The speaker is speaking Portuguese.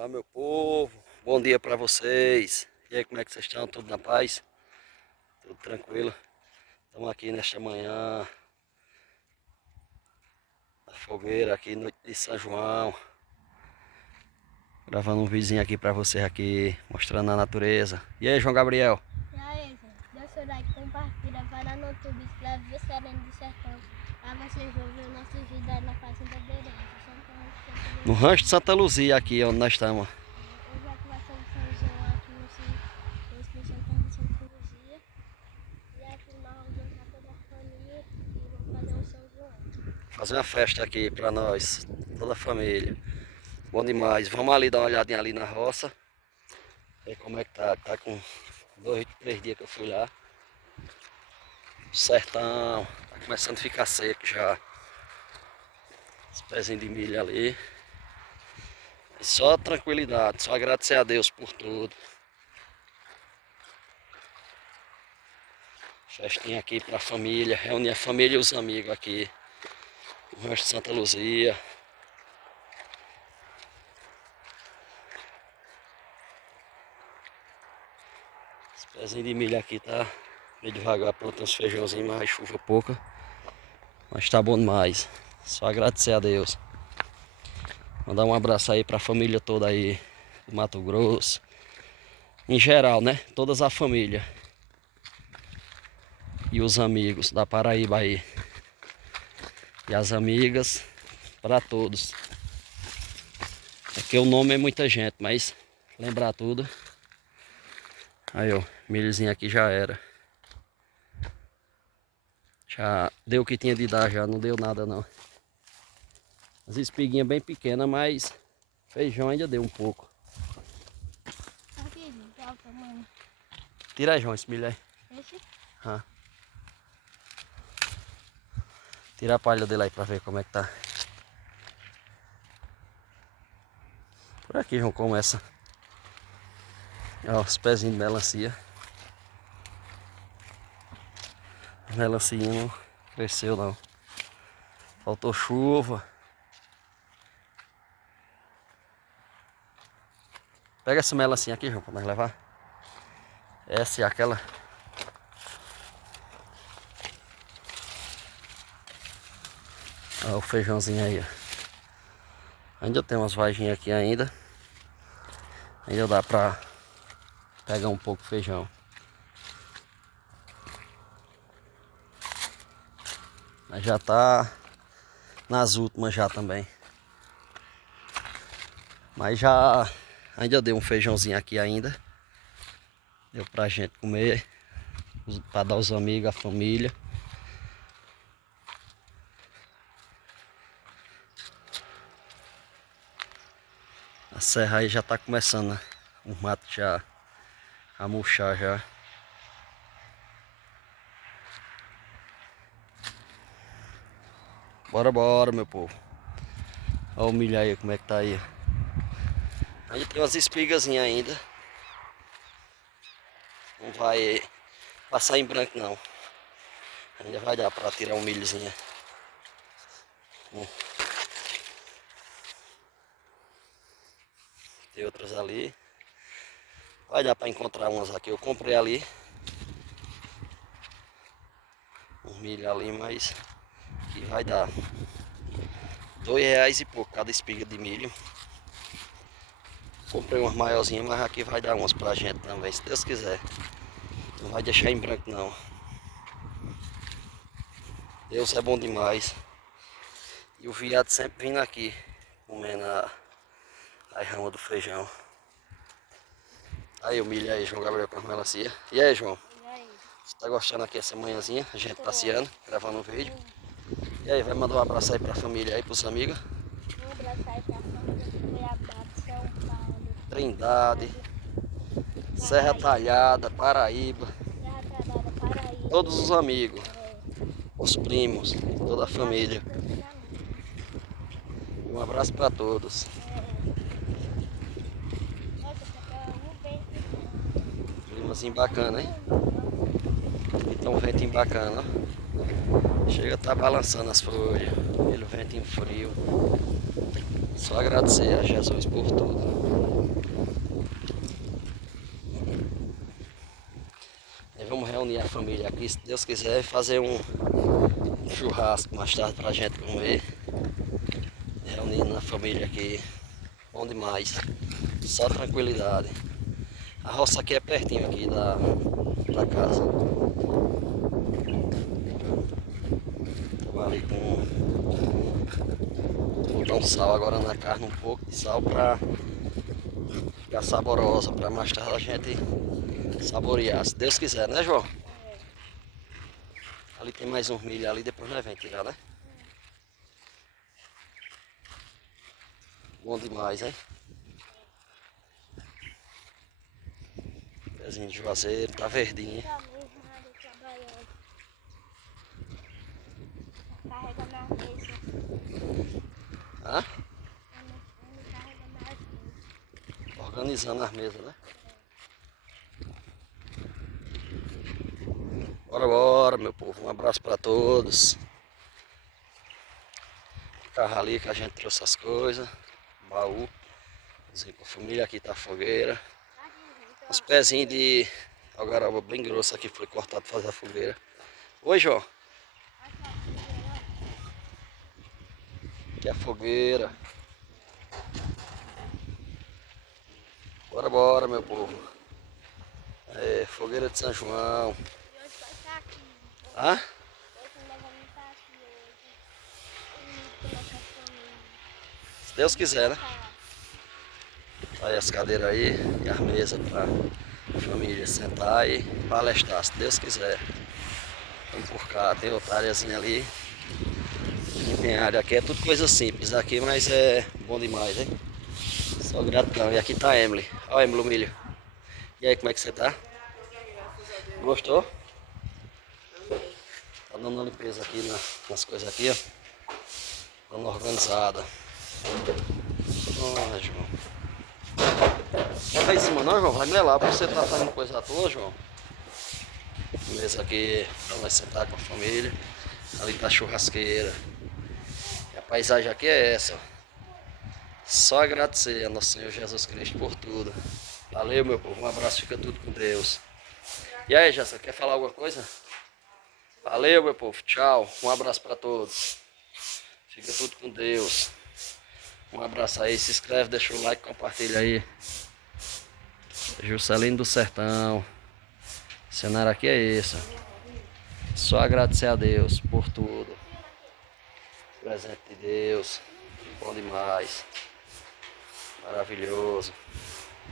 Olá, meu povo, bom dia para vocês. E aí, como é que vocês estão? Tudo na paz? Tudo tranquilo? Estamos aqui nesta manhã, na fogueira, aqui noite de São João, gravando um vídeo aqui para vocês aqui, mostrando a natureza. E aí, João Gabriel? E aí, gente, dá seu like, compartilha, vai lá no YouTube, escreve Sereno do Sertão. Lá vocês vão ver o nosso vídeo aí na Fazenda Beirão. No Rancho de Santa Luzia, aqui onde nós estamos. Hoje aqui vai ser o São João aqui no Centro de Santa Luzia. E aqui nós vamos juntar toda a família e vamos fazer um São João. Fazer uma festa aqui para nós, toda a família. Bom demais. Vamos ali dar uma olhadinha ali na roça. Ver como é que tá. Tá com 2, 3 dias que eu fui lá. O sertão tá começando a ficar seco já. Os pezinhos de milho ali. E só tranquilidade, só agradecer a Deus por tudo. Festinha aqui pra família, reunir a família e os amigos aqui no Rancho de Santa Luzia. Os pezinhos de milho aqui tá meio devagar, plantando uns feijãozinhos, mas chuva pouca. Mas tá bom demais. Só agradecer a Deus. Mandar um abraço aí pra família toda aí do Mato Grosso. Em geral, né? Todas a família. E os amigos da Paraíba aí. E as amigas, para todos. Porque o nome é muita gente, mas lembrar tudo. Aí, ó, milhozinho aqui já era. Já deu o que tinha de dar, já não deu nada não. As espiguinhas bem pequenas, mas feijão ainda deu um pouco. Aqui, gente, olha o tamanho. Tira aí, João, esse milho aí. Esse? Ah. Tira a palha dele aí pra ver como é que tá. Por aqui, João, começa. Ó, os pezinhos de melancia. A melancia não cresceu não. Faltou chuva. Pega essa melancia aqui, João, pra nós levar. Essa e aquela. Ó, o feijãozinho aí, ó. Ainda tem umas vaginhas aqui ainda. Ainda dá pra pegar um pouco de feijão. Mas já tá nas últimas já também. Mas já ainda deu um feijãozinho aqui ainda. Deu pra gente comer. Pra dar aos amigos, à família. A serra aí já tá começando, né? O mato já a murchar já. Bora, bora, meu povo. Olha o milho aí, como é que tá aí. Ainda tem umas espigazinhas ainda. Não vai passar em branco não. Ainda vai dar pra tirar um milhozinho. Tem outras ali. Vai dar pra encontrar umas aqui. Eu comprei ali. Um milho ali, mas que vai dar R$2 e pouco cada espiga de milho. Comprei umas maiorzinhas, mas aqui vai dar umas pra gente também, se Deus quiser. Não vai deixar em branco não. Deus é bom demais. E o viado sempre vindo aqui, comendo a rama do feijão. Aí o milho aí, João Gabriel com as melancia. E aí, João? E aí? Você tá gostando aqui essa manhãzinha? A gente passeando, gravando um vídeo. E aí, vai mandar um abraço aí pra família aí, pros amigos? Um abraço aí pra família de Cuiabá, de São Paulo. Trindade, Serra Talhada, Paraíba. Serra Talhada, Paraíba. Todos os amigos, os primos, toda a família. Um abraço pra todos. Climazinho bacana, hein? Então um ventinho bacana, ó. Chega a tá balançando as folhas. Aquele ventinho frio. Só agradecer a Jesus por tudo. E vamos reunir a família aqui, se Deus quiser, e fazer um churrasco mais tarde pra gente comer. Reunindo a família aqui. Bom demais. Só tranquilidade. A roça aqui é pertinho aqui da casa. Vou ali botar um sal agora na carne, um pouco de sal pra ficar saborosa, pra mais tarde a gente saborear, se Deus quiser, né, João? Ali tem mais uns milho ali, depois nós vamos tirar, né? Bom demais, hein? Pezinho de juazeiro, tá verdinho, hein? Tá mesmo ali trabalhando. Carregando as mesas. Hã? Ele carregando as mesas. Organizando as mesas, né? Bora, bora, meu povo. Um abraço pra todos. Carro ali que a gente trouxe as coisas. Baú. Assim, com a família aqui tá a fogueira. Uns pezinhos de algaroba bem grosso aqui foi cortado pra fazer a fogueira. Oi, João. Aqui é a fogueira. Bora, bora, meu povo. É, fogueira de São João. E hoje vai estar aqui. Hã? Hoje nós vamos estar aqui hoje. E com nossa família. Se Deus quiser, né? Tá aí as cadeiras aí e as mesas pra família sentar e palestrar, se Deus quiser. Vamos por cá, tem outra áreazinha ali. Aqui tem área, aqui é tudo coisa simples aqui, mas é bom demais, hein? Só gratidão. E aqui tá a Emily. Ó a Emily, o milho. E aí, como é que você tá? Gostou? Tá dando uma limpeza aqui nas coisas aqui, ó. Dando uma organizada. Olha, João. Bota aí em cima não, João. Vai melar pra você tá fazendo coisa à toa, João. Mesa aqui pra nós sentar com a família. Ali tá a churrasqueira. E a paisagem aqui é essa, ó. Só agradecer a nosso Senhor Jesus Cristo por tudo. Valeu, meu povo. Um abraço, fica tudo com Deus. E aí, Jéssica, quer falar alguma coisa? Valeu, meu povo. Tchau. Um abraço para todos. Fica tudo com Deus. Um abraço aí. Se inscreve, deixa o like, compartilha aí. Juscelino do Sertão. O cenário aqui é esse. Só agradecer a Deus por tudo. Presente de Deus. Bom demais. Maravilhoso.